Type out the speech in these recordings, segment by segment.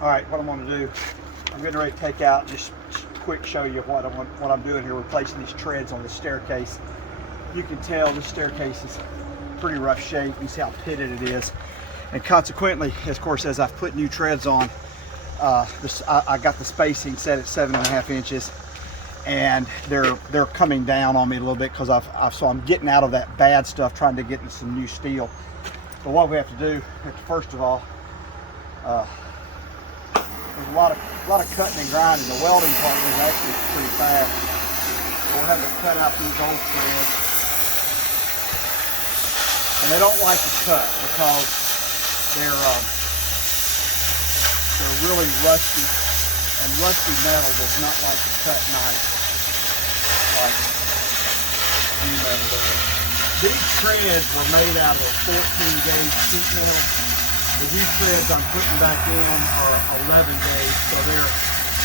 All right, what I'm going to do, I'm getting ready to take out, just quick show you what I'm doing here, replacing these treads on the staircase. You can tell this staircase is pretty rough shape. You see how pitted it is. And consequently, of course, as I've put new treads on, I got the spacing set at 7.5 inches, and they're coming down on me a little bit because so I'm getting out of that bad stuff, trying to get into some new steel. But what we have to do, first of all, there's a lot of cutting and grinding. The welding part is actually pretty fast. So we're having to cut out these old threads. And they don't like to cut because they're really rusty. And rusty metal does not like to cut nice like new metal does. These treads were made out of 14 gauge sheet metal. The new treads I'm putting back in are 11 gauge, so they're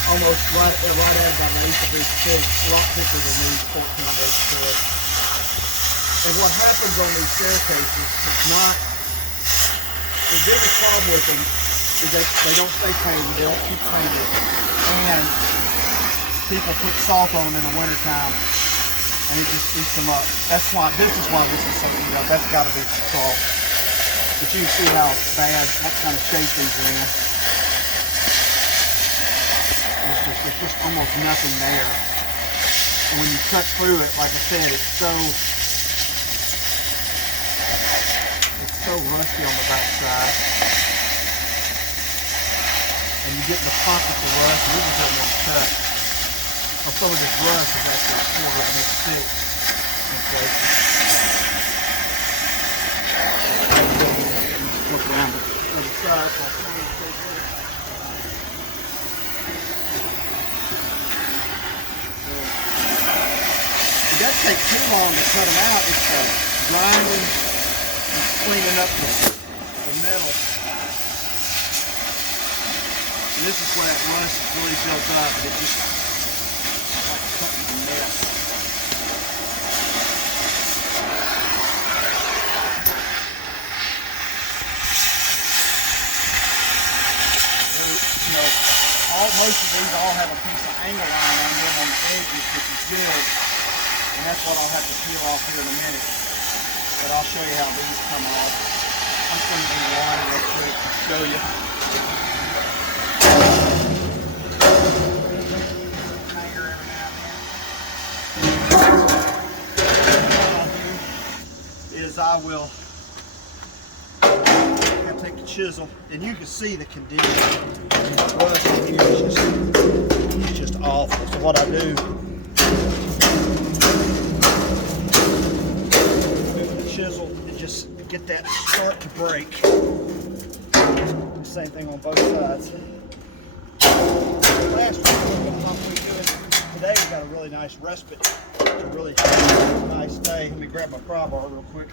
almost right at about an 1/8 of an inch thick, a lot thicker than these 14 gauge treads. And what happens on these staircases, the biggest problem with them is that they don't stay painted, they don't keep painted, and people put salt on them in the wintertime and it just eats them up. This is why this is so beat up. That's got to be some salt. But you can see how bad, what kind of shape these are in. There's just almost nothing there. And when you cut through it, like I said, it's so rusty on the back side. And you get in the pockets of rust, and you just don't want to cut. Well, some of this rust is actually a quarter of an inch thick in places. Look around the other side. It doesn't take too long to cut them out. It's grinding and cleaning up the metal. And this is where that rust is really built up. It just like cutting a mess. Most of these all have a piece of angle line on them on the edges, which is good. And that's what I'll have to peel off here in a minute. But I'll show you how these come off. I'm just going to do one real quick to show you. Hanger every now and then. What I'll do is I will take the chisel, and you can see the condition. The rust in here is just awful. So what I do with the chisel is just get that start to break. Same thing on both sides. Last week, today we got a really nice respite. It's a really nice day. Let me grab my pry bar real quick.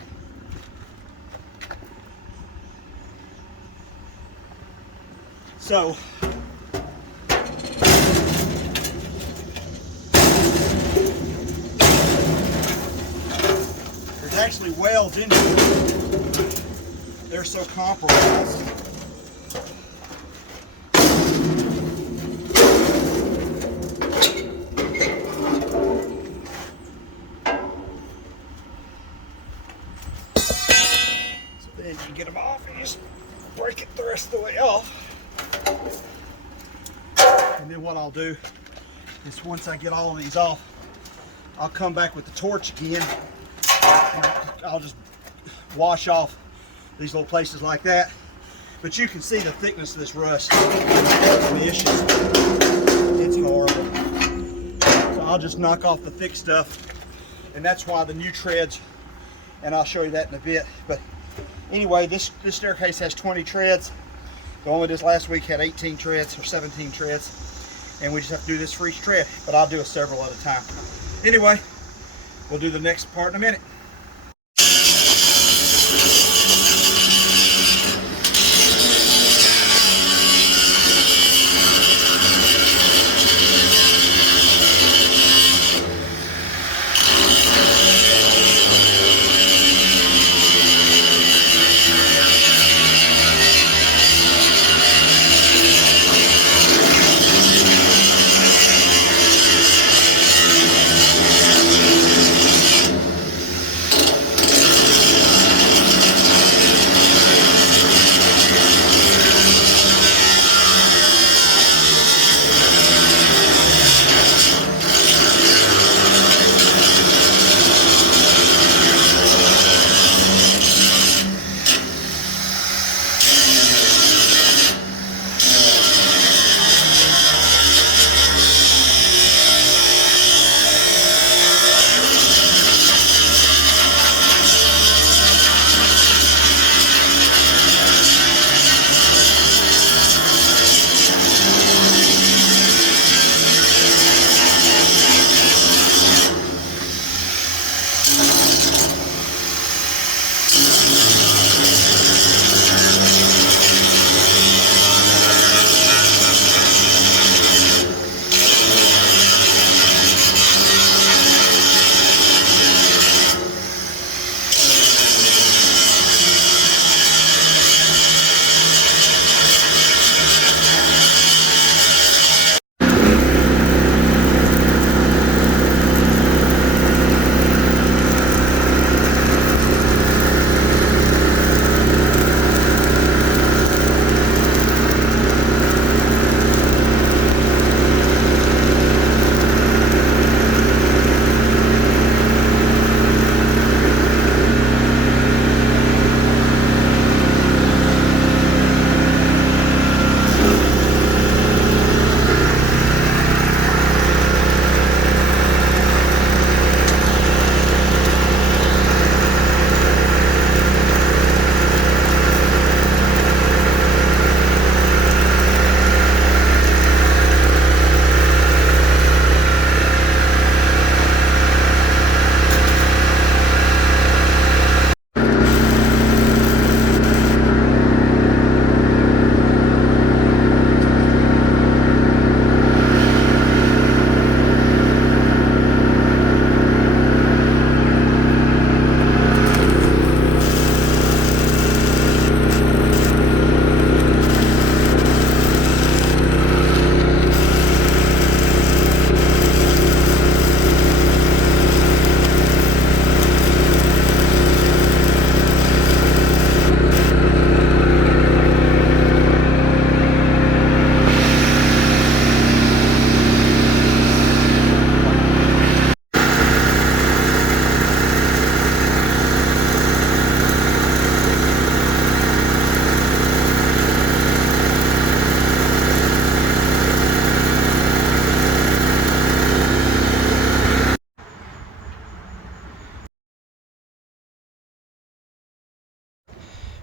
So, there's actually welds in here. They're so compromised. So then you get them off and just break it the rest of the way off. And then what I'll do is once I get all of these off, I'll come back with the torch again. And I'll just wash off these little places like that. But you can see the thickness of this rust. It's horrible. So I'll just knock off the thick stuff. And that's why the new treads, and I'll show you that in a bit. But anyway, this staircase has 20 treads. The one we did last week had 18 treads or 17 treads. And we just have to do this for each tread, but I'll do it several at a time. Anyway, we'll do the next part in a minute.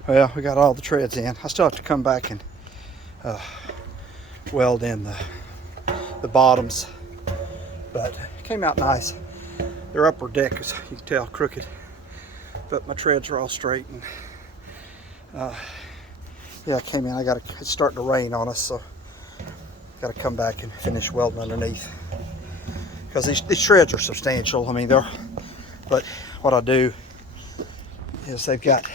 Well, we got all the treads in. I still have to come back and weld in the bottoms, but it came out nice. Their upper deck is, you can tell, crooked, but my treads are all straight. And yeah, I came in. It's starting to rain on us, so got to come back and finish welding underneath, because these treads are substantial. I mean, but what I do is they've got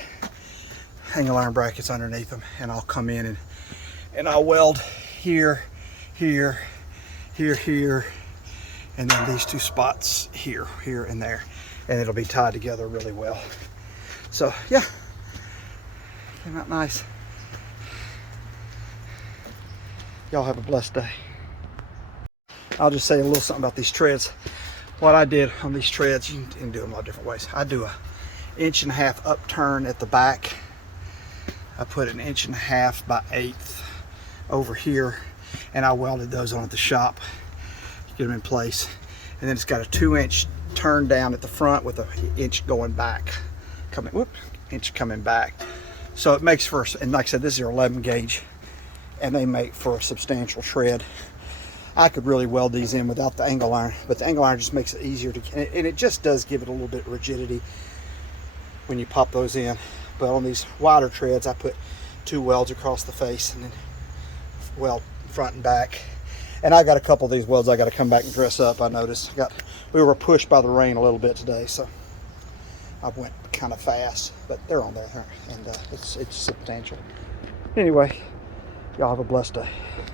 angle iron brackets underneath them, and I'll come in and I'll weld here, here, here, here, and then these two spots here, here, and there, and it'll be tied together really well. So yeah, came out nice. Y'all have a blessed day. I'll just say a little something about these treads. What I did on these treads, you can do them a lot of different ways. I do a 1.5 inch upturn at the back. I put an 1.5 inch by 1/8 over here, and I welded those on at the shop to get them in place. And then it's got a 2-inch turn down at the front with an inch going back, inch coming back. So it makes for, and like I said, this is your 11 gauge, and they make for a substantial tread. I could really weld these in without the angle iron, but the angle iron just makes it easier to, and it just does give it a little bit of rigidity when you pop those in. But on these wider treads, I put 2 welds across the face and then weld front and back. And I got a couple of these welds I got to come back and dress up. I noticed we were pushed by the rain a little bit today, so I went kind of fast, but they're on there, and it's substantial. Anyway, y'all have a blessed day.